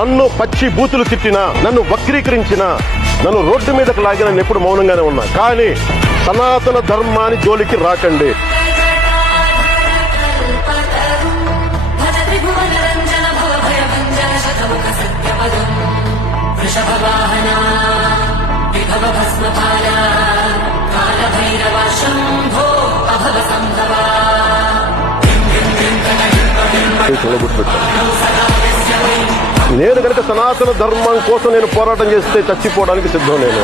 నన్ను పచ్చి బూతులు తిట్టినా, నన్ను వక్రీకరించినా, నన్ను రోడ్డు మీదకు లాగిన నేను ఎప్పుడు మౌనంగానే ఉన్నా. కానీ సనాతన ధర్మాన్ని జోలికి రాకండి. నేను కనుక సనాతన ధర్మం కోసం నేను పోరాటం చేస్తే చచ్చిపోవడానికి సిద్ధం నేను.